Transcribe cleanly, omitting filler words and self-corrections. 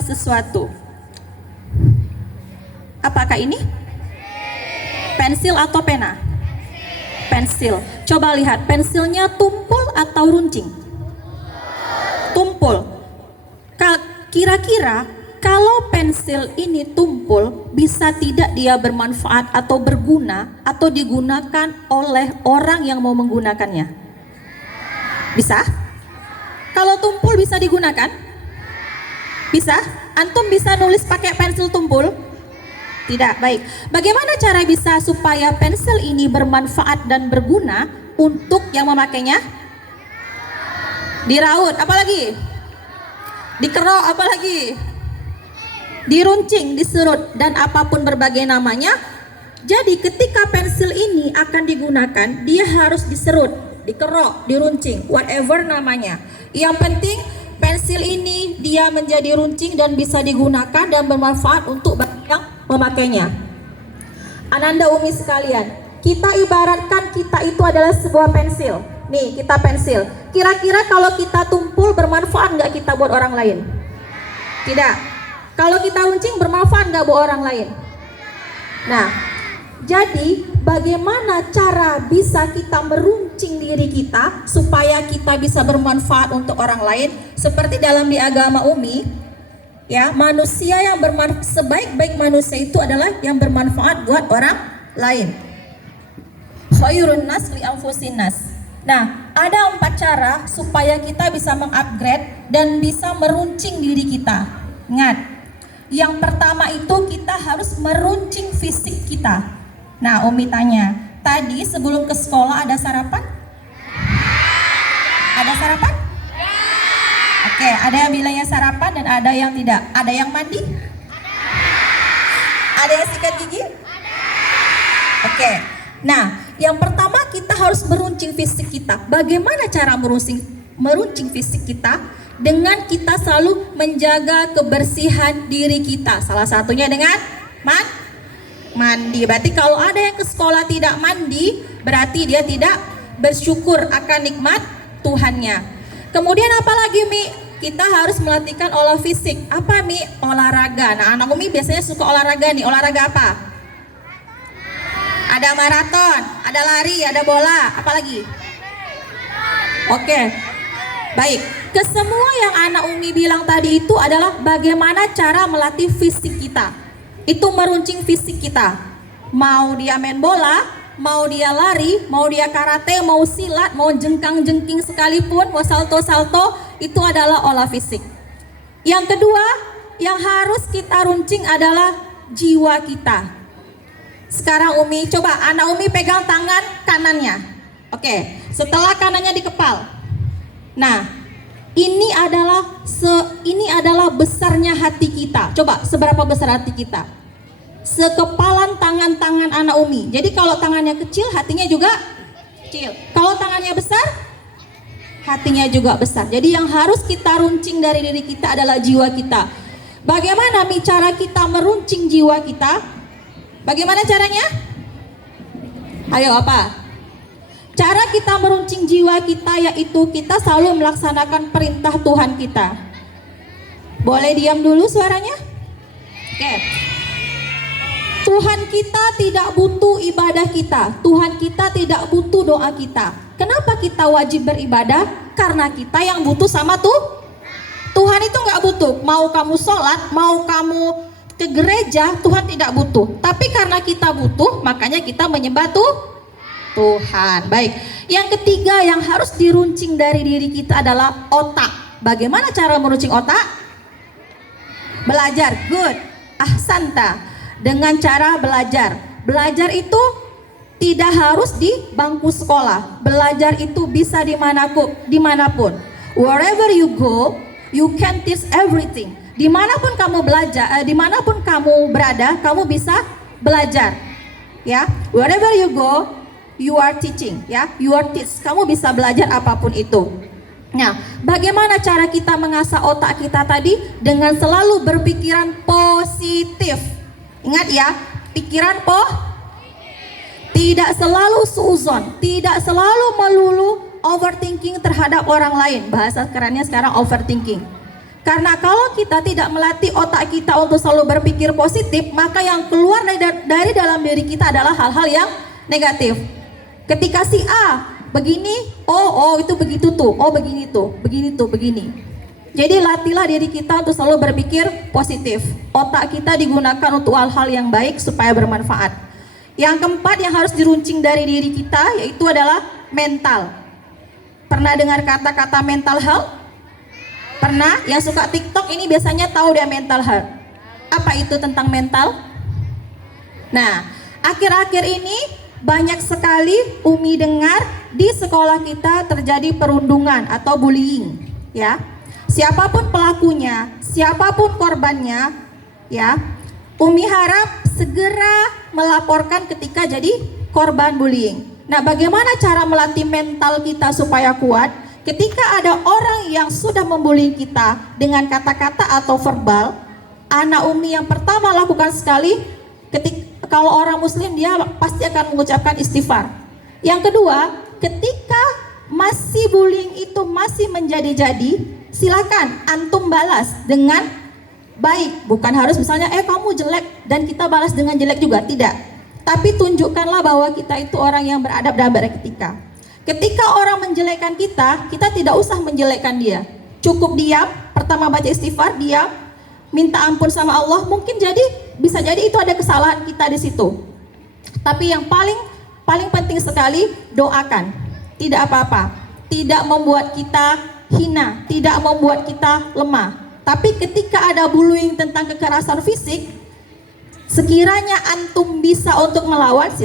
sesuatu. Apakah ini? Pensil atau pena? Pensil. Coba lihat, pensilnya tumpul atau runcing? Tumpul. Kira-kira kalau pensil ini tumpul, bisa tidak dia bermanfaat atau berguna atau digunakan oleh orang yang mau menggunakannya? Bisa? Kalau tumpul bisa digunakan? Bisa? Antum bisa nulis pakai pensil tumpul? Tidak, baik. Bagaimana cara bisa supaya pensil ini bermanfaat dan berguna untuk yang memakainya? Diraut, apalagi? Dikerok, apalagi? Diruncing, diserut, dan apapun berbagai namanya. Jadi ketika pensil ini akan digunakan, dia harus diserut, dikerok, diruncing, whatever namanya. Yang penting pensil ini dia menjadi runcing dan bisa digunakan dan bermanfaat untuk yang memakainya. Ananda Umi sekalian, kita ibaratkan kita itu adalah sebuah pensil. Nih, kita pensil. Kira-kira kalau kita tumpul bermanfaat nggak kita buat orang lain? Tidak. Kalau kita runcing bermanfaat nggak buat orang lain? Nah, jadi bagaimana cara bisa kita meruncing diri kita supaya kita bisa bermanfaat untuk orang lain? Seperti dalam di agama Umi, ya, manusia yang sebaik-baik manusia itu adalah yang bermanfaat buat orang lain. Khairun nas li anfusin nas. Nah, ada 4 cara supaya kita bisa mengupgrade dan bisa meruncing diri kita. Ingat, yang pertama itu kita harus meruncing fisik kita. Nah, Umi tanya, tadi sebelum ke sekolah ada sarapan? Ada sarapan? Oke, ada yang bilangnya sarapan dan ada yang tidak. Ada yang mandi? Ada yang sikat gigi? Oke. Nah, yang pertama kita harus meruncing fisik kita. Bagaimana cara meruncing fisik kita? Dengan kita selalu menjaga kebersihan diri kita. Salah satunya dengan mandi. Berarti kalau ada yang ke sekolah tidak mandi, berarti dia tidak bersyukur akan nikmat Tuhannya. Kemudian apalagi Mi? Kita harus melatihkan olah fisik. Apa Mi? Olahraga. Nah, anak Umi biasanya suka olahraga nih. Olahraga apa? Ada maraton, ada lari, ada bola. Apalagi? Oke. Baik. Kesemua yang anak Umi bilang tadi itu adalah bagaimana cara melatih fisik kita. Itu meruncing fisik kita. Mau dia main bola, mau dia lari, mau dia karate, mau silat, mau jengkang-jengking sekalipun, mau salto-salto, itu adalah olah fisik. Yang kedua, yang harus kita runcing adalah jiwa kita. Sekarang Umi, coba anak Umi pegang tangan kanannya. Oke, setelah kanannya dikepal. Nah, ini adalah besarnya hati kita. Coba, seberapa besar hati kita? Sekepalan tangan-tangan anak Umi. Jadi kalau tangannya kecil, hatinya juga kecil. Kalau tangannya besar, hatinya juga besar. Jadi yang harus kita runcing dari diri kita adalah jiwa kita. Bagaimana Mi cara kita meruncing jiwa kita? Bagaimana caranya? Ayo apa? Cara kita meruncing jiwa kita yaitu kita selalu melaksanakan perintah Tuhan kita. Boleh diam dulu suaranya? Oke. Tuhan kita tidak butuh ibadah kita. Tuhan kita tidak butuh doa kita. Kenapa kita wajib beribadah? Karena kita yang butuh sama Tuhan itu nggak butuh. Mau kamu sholat, mau kamu ke gereja, Tuhan tidak butuh. Tapi karena kita butuh, makanya kita menyembah Tuhan. Baik. Yang ketiga yang harus diruncing dari diri kita adalah otak. Bagaimana cara meruncing otak? Belajar. Good. Ahsanta. Dengan cara belajar. Belajar itu tidak harus di bangku sekolah. Belajar itu bisa dimanapun. Wherever you go, you can teach everything. Dimanapun kamu belajar, dimanapun kamu berada, kamu bisa belajar. Ya, wherever you go, you are teaching. Ya, you are teach. Kamu bisa belajar apapun itu. Nah, bagaimana cara kita mengasah otak kita tadi? Dengan selalu berpikiran positif. Ingat ya, pikiran tidak selalu suuzon, tidak selalu melulu overthinking terhadap orang lain. Bahasa kerennya sekarang overthinking. Karena kalau kita tidak melatih otak kita untuk selalu berpikir positif, maka yang keluar dari dalam diri kita adalah hal-hal yang negatif. Ketika si A begini, oh itu begitu tuh, oh begini tuh, begini tuh, begini. Jadi latihlah diri kita untuk selalu berpikir positif. Otak kita digunakan untuk hal-hal yang baik supaya bermanfaat. Yang keempat yang harus diruncing dari diri kita yaitu adalah mental. Pernah dengar kata-kata mental health? Pernah? Yang suka TikTok ini biasanya tahu dia mental health. Apa itu tentang mental? Nah, akhir-akhir ini banyak sekali Umi dengar di sekolah kita terjadi perundungan atau bullying, ya. Siapapun pelakunya, siapapun korbannya, ya, Umi harap segera melaporkan ketika jadi korban bullying. Nah, bagaimana cara melatih mental kita supaya kuat? Ketika ada orang yang sudah membuli kita dengan kata-kata atau verbal, anak Umi yang pertama lakukan sekali, kalau orang muslim dia pasti akan mengucapkan istighfar. Yang kedua, ketika masih bullying itu masih menjadi-jadi, silakan antum balas dengan baik. Bukan harus misalnya kamu jelek dan kita balas dengan jelek juga, tidak. Tapi tunjukkanlah bahwa kita itu orang yang beradab dan beretika. Ketika orang menjelekkan kita tidak usah menjelekkan dia. Cukup diam, pertama baca istighfar, diam, minta ampun sama Allah. Mungkin bisa jadi itu ada kesalahan kita di situ. Tapi yang paling penting sekali, doakan. Tidak apa-apa, tidak membuat kita hina, tidak membuat kita lemah. Tapi ketika ada bullying tentang kekerasan fisik, sekiranya antum bisa untuk melawan,